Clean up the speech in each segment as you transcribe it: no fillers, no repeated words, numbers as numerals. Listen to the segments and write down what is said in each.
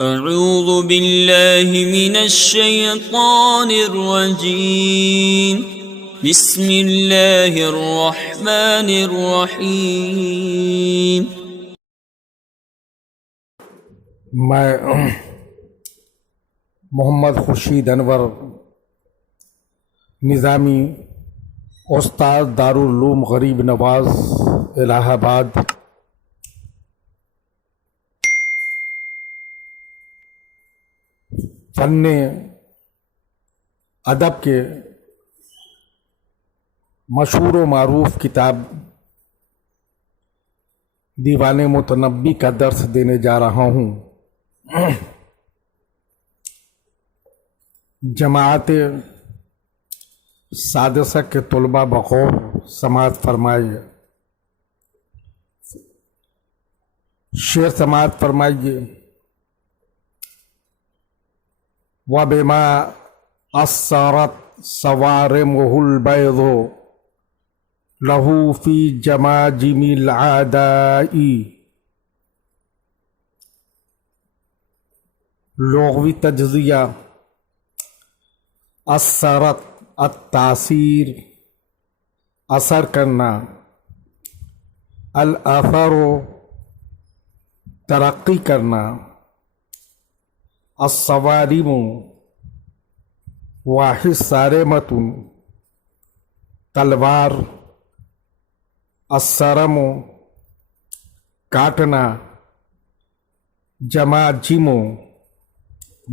اعوذ باللہ من الشیطان الرجیم بسم اللہ الرحمن الرحیم۔ میں محمد خورشید انور نظامی، استاد دارالعلوم غریب نواز الہ آباد، فن ادب کے مشہور و معروف کتاب دیوان متنبی کا درس دینے جا رہا ہوں۔ جماعت سادسہ کے طلباء بخور سماعت فرمائیے، شعر سماعت فرمائیے۔ وَبِمَا أَثَّرَتْ صَوَارِمُهُ الْبَيْضُ لَهُ فِي جَمَاجِمِ الْعَدَاءِ۔ لغوی تجزیہ: اثرت، التاثیر، اثر کرنا، الاثر، ترقی کرنا، الصوارم، واحد صارمۃ، تلوار، السرم، کاٹنا، جماجم،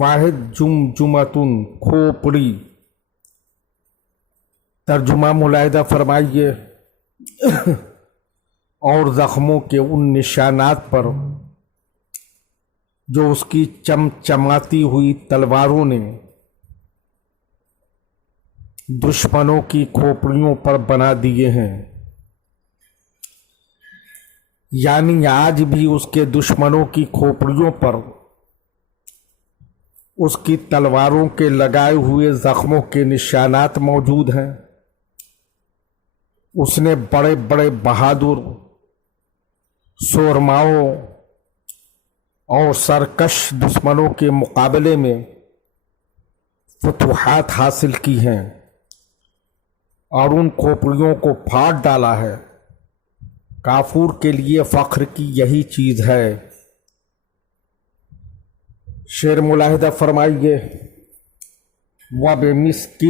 واحد جمجمۃ، کھوپڑی۔ ترجمہ ملاحظہ فرمائیے۔ اور زخموں کے ان نشانات پر جو اس کی چمچماتی ہوئی تلواروں نے دشمنوں کی کھوپڑیوں پر بنا دیے ہیں، یعنی آج بھی اس کے دشمنوں کی کھوپڑیوں پر اس کی تلواروں کے لگائے ہوئے زخموں کے نشانات موجود ہیں۔ اس نے بڑے بڑے بہادر، سورماؤں اور سرکش دشمنوں کے مقابلے میں فتوحات حاصل کی ہیں اور ان کھوپڑیوں کو پھاڑ ڈالا ہے۔ کافور کے لیے فخر کی یہی چیز ہے۔ شعر ملاحظہ فرمائیے۔ وَبِمِسْكٍ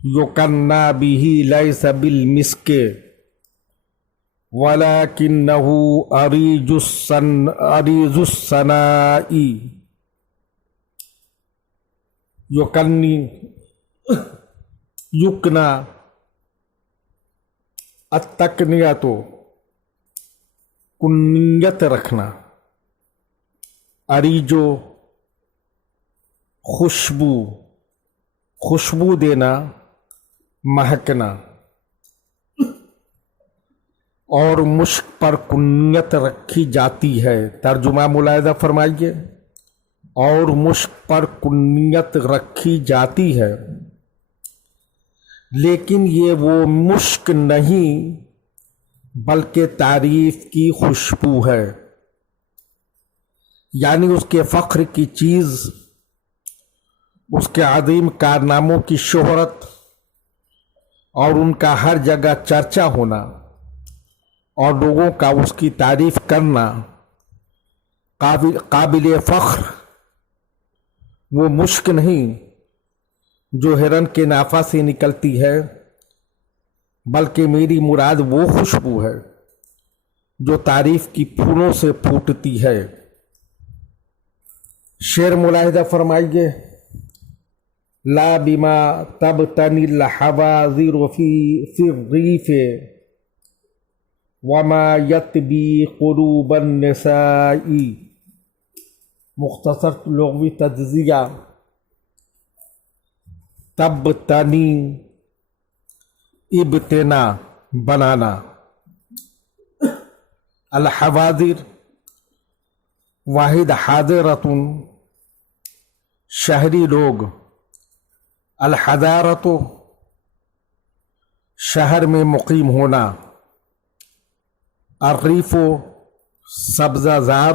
يُكَنَّى بِهِ لَيْسَ بِالْمِسْكِ وَلَكِنَّهُ أَرِيجُ السَّنَاءِ۔ یکنی، یکنا، التکنیت، کنیت رکھنا، اریجو، خوشبو، خوشبو دینا، مہکنا، اور مشک پر کنیت رکھی جاتی ہے۔ ترجمہ ملاحظہ فرمائیے۔ اور مشک پر کنیت رکھی جاتی ہے، لیکن یہ وہ مشک نہیں بلکہ تعریف کی خوشبو ہے، یعنی اس کے فخر کی چیز، اس کے عظیم کارناموں کی شہرت اور ان کا ہر جگہ چرچا ہونا اور لوگوں کا اس کی تعریف کرنا قابل فخر وہ مشک نہیں جو ہرن کے نافہ سے نکلتی ہے، بلکہ میری مراد وہ خوشبو ہے جو تعریف کی پھولوں سے پھوٹتی ہے۔ شعر ملاحظہ فرمائیے۔ لا بما تبتنی الحواذر فی الریف وما یتبی قلوب النساء۔ مختصر لغوی تجزیہ: تبتنی، ابتنا، بنانا، الحواذر، واحد حاضرۃ، شہری لوگ، الحضارۃ، شہر میں مقیم ہونا، الریف، سبزہ زار،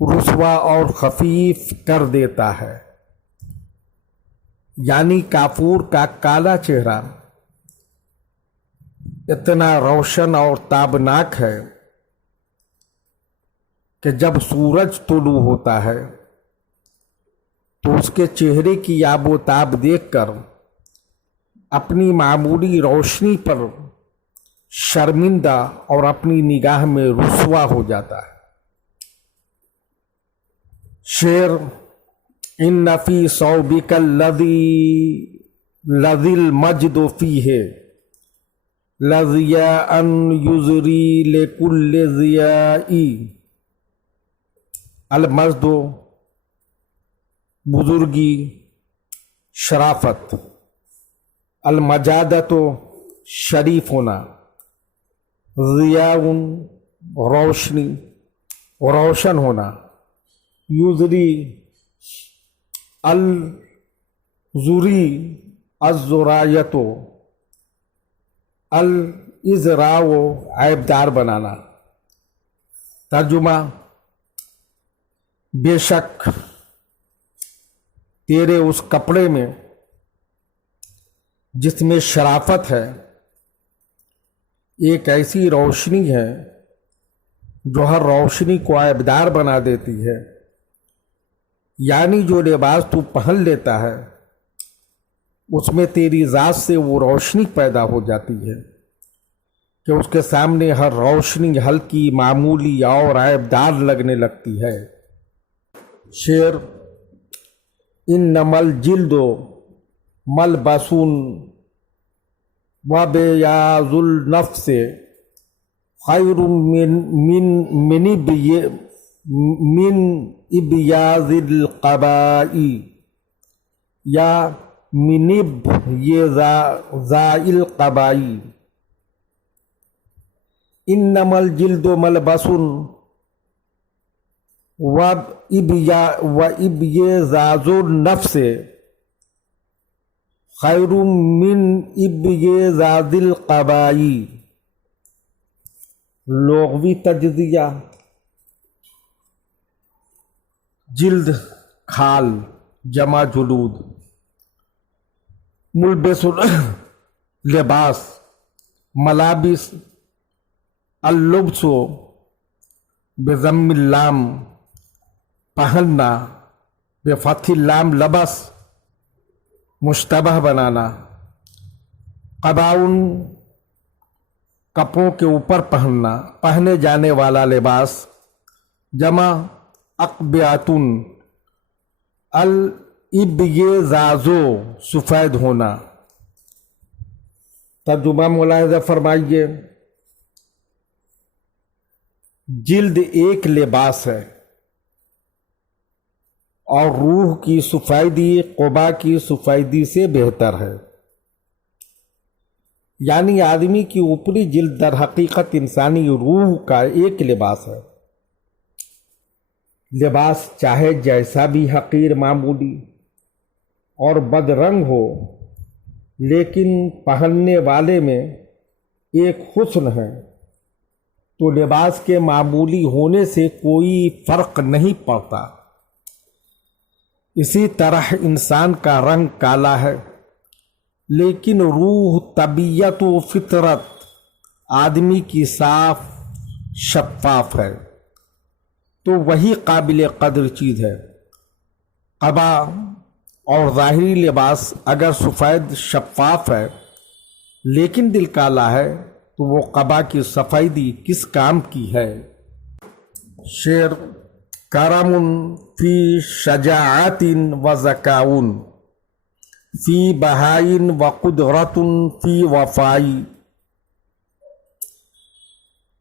رسوا اور خفیف کر دیتا ہے، یعنی کافور کا کالا چہرہ اتنا روشن اور تابناک ہے کہ جب سورج طلوع ہوتا ہے تو اس کے چہرے کی آب و تاب دیکھ کر اپنی معمولی روشنی پر شرمندہ اور اپنی نگاہ میں رسوا ہو جاتا ہے۔ شعر: ان فی ثوبک الذی المجد فیہ لضیاء یزری لکل ضیائی۔ المجد بزرگی، شرافت، المجادت شریف ہونا، ضیاء روشنی، روشن ہونا، یزری الزری الزرایت الازراء عیبدار بنانا۔ ترجمہ: بے شک تیرے اس کپڑے میں جس میں شرافت ہے ایک ایسی روشنی ہے جو ہر روشنی کو عیبدار بنا دیتی ہے، یعنی جو لباس تو پہن لیتا ہے اس میں تیری ذات سے وہ روشنی پیدا ہو جاتی ہے کہ اس کے سامنے ہر روشنی ہلکی، معمولی اور عیبدار لگنے لگتی ہے۔ شعر: انما الجلد ملبس وبیاض النفس خیر من ابیاض القباء، یا من ابیاض القباء۔ انما الجلد ملبس وابیضاض النفس خیر من ابیضاض القباء۔ لغوی تجزیہ: جلد کھال جمع جلود، ملبس لباس، ملابس، اللبس بضم اللام پہننا، بفتح اللام لبس مشتبہ بنانا، قباؤن کپڑوں کے اوپر پہننا، پہنے جانے والا لباس، جمع اقبیاتن، الابیضاض سفید ہونا۔ ترجمہ ملاحظہ فرمائیے: جلد ایک لباس ہے اور روح کی سفیدی قبا کی سفیدی سے بہتر ہے، یعنی آدمی کی اوپری جلد در حقیقت انسانی روح کا ایک لباس ہے۔ لباس چاہے جیسا بھی حقیر، معمولی اور بد رنگ ہو، لیکن پہننے والے میں ایک حسن ہے تو لباس کے معمولی ہونے سے کوئی فرق نہیں پڑتا۔ اسی طرح انسان کا رنگ کالا ہے لیکن روح، طبیعت و فطرت آدمی کی صاف شفاف ہے، تو وہی قابل قدر چیز ہے۔ قبا اور ظاہری لباس اگر سفید شفاف ہے لیکن دل کالا ہے تو وہ قبا کی سفیدی کس کام کی ہے۔ شعر: کرم فی شجاعت و ذکاء فی بہاء و قدرت فی وفاء۔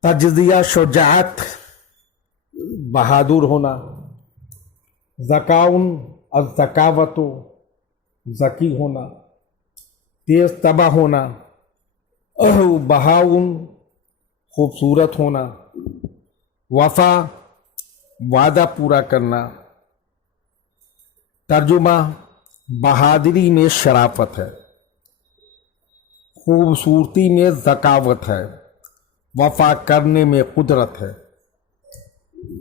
تجزیہ: شجاعت بہادر ہونا، ذکاء الذکاوت ذکی ہونا، تیز طبع ہونا، بہاء خوبصورت ہونا، وفا وعدہ پورا کرنا۔ ترجمہ: بہادری میں شرافت ہے، خوبصورتی میں ذکاوت ہے، وفا کرنے میں قدرت ہے۔